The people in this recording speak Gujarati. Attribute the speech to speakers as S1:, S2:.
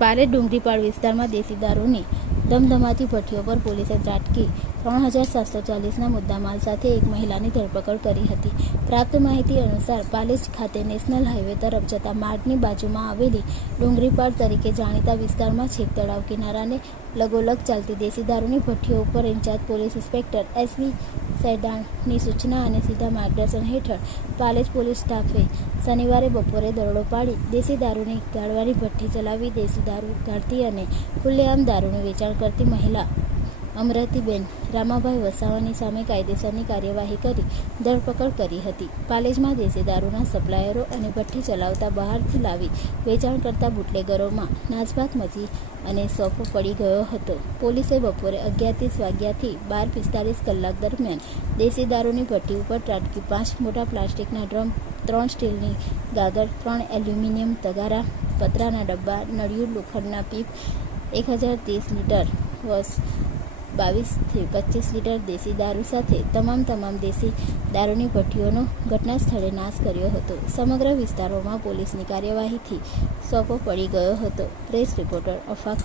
S1: પારેડ ડુંગરીપાડ વિસ્તારમાં દેશી દારૂની ધમધમાતી ભઠ્ઠીઓ પર પોલીસે ત્રાટકી. ત્રણ હજાર સાતસો ચાલીસના મુદ્દામાલ સાથે એક મહિલાની ધરપકડ કરી હતી. પ્રાપ્ત માહિતી અનુસાર પાલેજ ખાતે નેશનલ હાઈવે તરફ જતા માર્ગની બાજુમાં આવેલી ડુંગરીપાડ તરીકે જાણીતા વિસ્તારમાં છેક તળાવ કિનારાને લગોલગ ચાલતી દેશી દારૂની ભઠ્ઠીઓ ઉપર ઇન્ચાર્જ પોલીસ ઇન્સ્પેક્ટર એસવી સૈડાણની સૂચના અને સીધા માર્ગદર્શન હેઠળ પાલેજ પોલીસ સ્ટાફે શનિવારે બપોરે દરોડો પાડી દેશી દારૂની ગાળવાની ભઠ્ઠી ચલાવી દેશી દારૂ ગાળતી અને ખુલ્લેઆમ દારૂનું વેચાણ કરતી મહિલા અમરતીબેન રામાભાઈ વસાવાની સામે કાયદેસરની કાર્યવાહી કરી, ધરપકડ કરી હતી. પાલેજમાં દેશી દારૂના સપ્લાયરો અને ભઠ્ઠી ચલાવતા બહારથી લાવી વેચાણ કરતા બુટલેગરોમાં નાસભાત મચી અને સોફો પડી ગયો હતો. પોલીસે બપોરે અગિયાર ત્રીસ વાગ્યાથી બાર પિસ્તાલીસ કલાક દરમિયાન દેશી દારૂની ભઠ્ઠી ઉપર ત્રાટકી, પાંચ મોટા પ્લાસ્ટિકના ડ્રમ, ત્રણ સ્ટીલની ગાગર, ત્રણ એલ્યુમિનિયમ તગારા, પતરાના ડબ્બા, નળિયું, લોખંડના પીપ, એક હજાર ત્રીસ લીટર વસ બાવીસથી પચીસ લીટર દેશી દારૂ સાથે તમામ તમામ દેશી દારૂની ભઠ્ઠીઓનો ઘટના સ્થળે નાશ કર્યો હતો. સમગ્ર વિસ્તારોમાં પોલીસની કાર્યવાહીથી સોપો પડી ગયો હતો. Press reporter અફાક